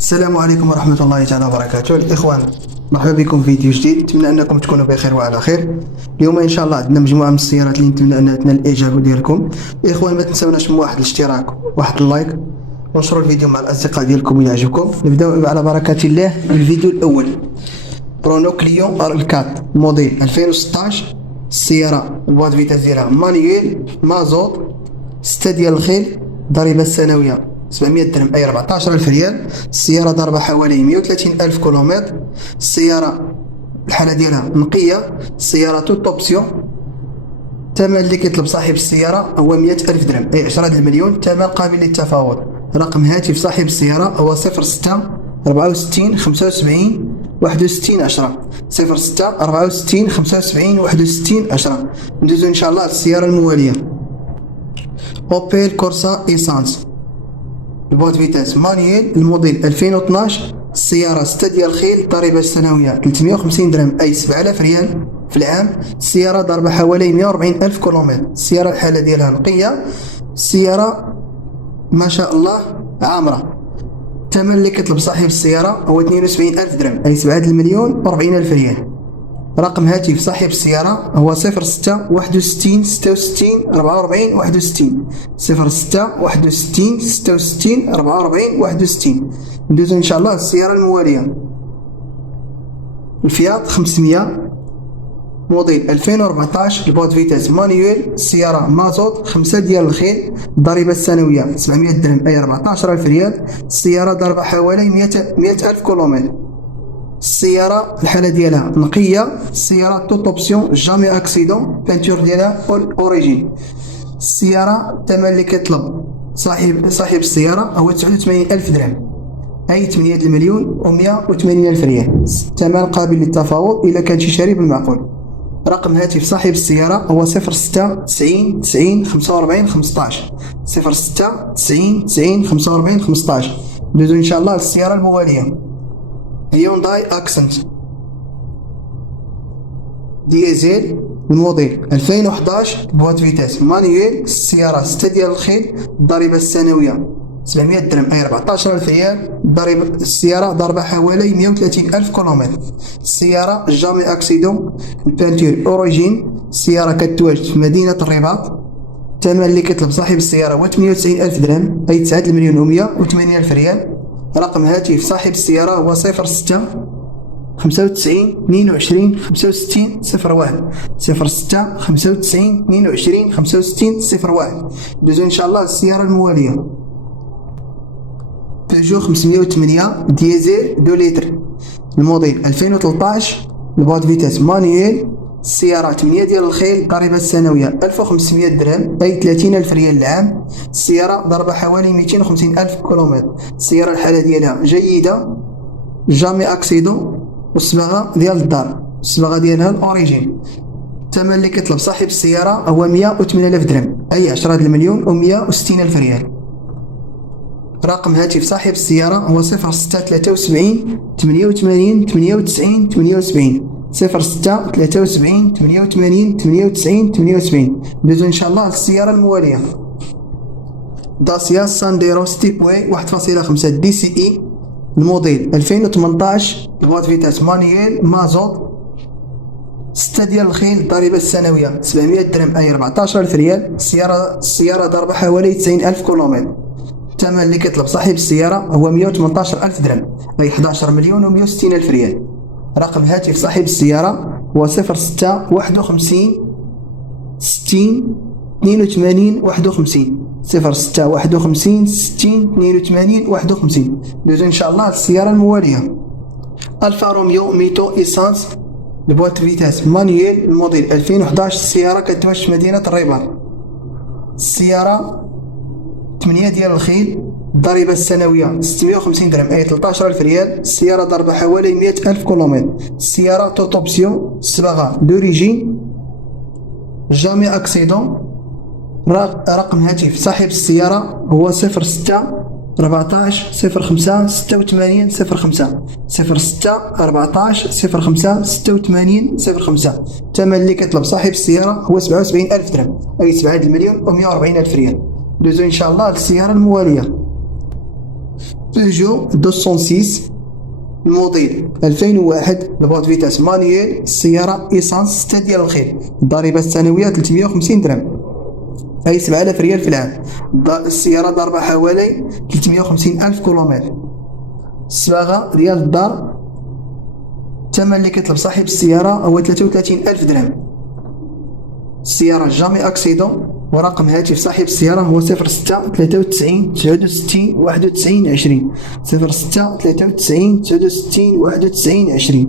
السلام عليكم ورحمة الله تعالى وبركاته. الإخوان، مرحبا بكم في فيديو جديد. نتمنى أنكم تكونوا بخير وعلى خير. اليوم إن شاء الله عندنا مجموعة من السيارات اللي نتمنى أنها تنال الإعجاب ديالكم. الإخوان، ما تنسوناش من واحد الاشتراك واحد اللايك ونشروا الفيديو مع الأصدقاء ديالكم إذا عجبكم. نبداو على بركة الله بالفيديو الأول. رونو كليون ار 4 موديل 2016. السيارة البواد فيتاس ديالها مانيويل مازوت 6 ديال الخيل. الضريبة السنوية 700 درهم أي 14000 ريال. السيارة ضاربة حوالي 130,000 كيلومتر. السيارة الحالة ديالها نقية. السيارة توت اوبسيون. الثمن اللي كيطلب صاحب السيارة هو 100,000 درهم أي 10 المليون. ثمن قابل للتفاوض. رقم هاتف صاحب السيارة هو 06 64 75 61 10 06 64 75 61 10. ندوزو إن شاء الله السيارة الموالية. أوبيل كورسا إيسانس البواد فيتاس مانيويل الموديل 2012. السيارة 6 ديال الخيل. الضريبة السنوية 350 درهم أي 7000 ريال في العام. السيارة ضاربة حوالي 140,000 كيلومتر. السيارة الحالة ديالها نقية. السيارة ما شاء الله عامرة. الثمن اللي كيطلب صاحب السيارة هو 72,000 درهم أي 7,040,000 ريال. رقم هاتف صاحب السيارة هو 06 61 66 44 61 06 61 66 44 61. ندوزو إن شاء الله السيارة الموالية. الفيات 500 موديل 2014 البواد فيتاس مانيويل. السيارة مازوت 5 ديال الخيل. الضريبة السنوية 700 درهم أي 14,000 ريال. السيارة ضاربة حوالي 100,000 كيلومتر. السيارة الحالة ديالها نقية. السيارة توت اوبسيون جامي اكسيدون. بانتور ديالها اوريجين. السيارة الثمن اللي كيطلب صاحب السيارة هو 89,000 درهم أي 8,180,000 ريال. الثمن قابل للتفاوض إذا كان شي شاري بالمعقول. رقم هاتف صاحب السيارة هو 06 90 90 45 15 06 90 90 45 15. ندوزو إن شاء الله للسيارة الموالية. هيونداي اكسنت ديزل الموديل 2011 بواد فيتاس مانيويل. السيارة 6 ديال الخيل. الضريبة السنوية 700 درهم أي 14,000 ريال. السيارة ضاربة حوالي 130,000 كيلومتر. السيارة جامي اكسيدون. البانتير اوريجين. السيارة كتواجد في مدينة الرباط. الثمن اللي كيطلب صاحب السيارة هو 98,000 درهم أي 9,180,000 ريال. رقم هاتف صاحب السيارة هو 06 95 22 65 01 06 95 22 65 01. ندوزو إن شاء الله السيارة الموالية. بيجو 508 ديزل 2 لتر الموديل 2013 البواد فيتاس مانيويل. السيارة 8 ديال الخيل. الضريبة السنوية 1500 درهم أي 30,000 ريال العام. السيارة ضربة حوالي 250,000 كيلومتر. السيارة الحالة ديالها جيدة. جامي اكسيدون. والصباغة ديال الدار الصباغة ديالها الأوريجين. الثمن اللي كيطلب صاحب السيارة هو 108,000 درهم أي 10,160,000 ريال. رقم هاتف صاحب السيارة هو 06 73 88 98 78 06 73 88 98 78. ندوزو إن شاء الله السيارة الموالية. داسيا سانديرو ستيبوي 1.5 دي سي اي الموديل 2018 البواد فيتاس مانيويل مازوت 6 ديال الخيل. الضريبة السنوية 700 درهم أي 14,000 ريال. السيارة ضاربة حوالي 90,000 كيلومتر. الثمن اللي كيطلب صاحب السيارة هو 118,000 درهم أي 11,160,000 ريال. رقم هاتف صاحب السيارة هو 06 51 60 82 51 06 51 60 82 51. ندوزو إن شاء الله السيارة الموالية. ألفا روميو ميتو إيسانس البوات فيتاس مانيويل الموديل 2011. السيارة كتواجد في مدينة الرباط. السيارة 8 ديال الخيل. الضريبة السنوية 650 درهم أي 13,000 ريال. السيارة ضربة حوالي 100,000 كيلومتر. السيارة توت اوبسيون. الصباغة دوريجين. جامي اكسيدون. رقم هاتف صاحب السيارة هو 06 14 05 86 05 06 14 05 86 05. الثمن اللي كيطلب صاحب السيارة هو 77,000 درهم أي 7,140,000 ريال. ندوزو إن شاء الله للسيارة الموالية. بيجو 206 الموديل 2001 البواد فيتاس مانييل، السيارة إيسانس 6 ديال الخيل، الضريبة السنوية 350 درهم أي 7000 ريال في العام. السيارة ضاربة حوالي 350 ألف كيلومتر. الصباغة ديال الدار، الثمن اللي كيطلب صاحب السيارة هو 33 ألف درهم. السيارة جامي أكسيدون، ورقم هاتف صاحب السيارة هو 06 93 69 91 20 06 93 69 91 20.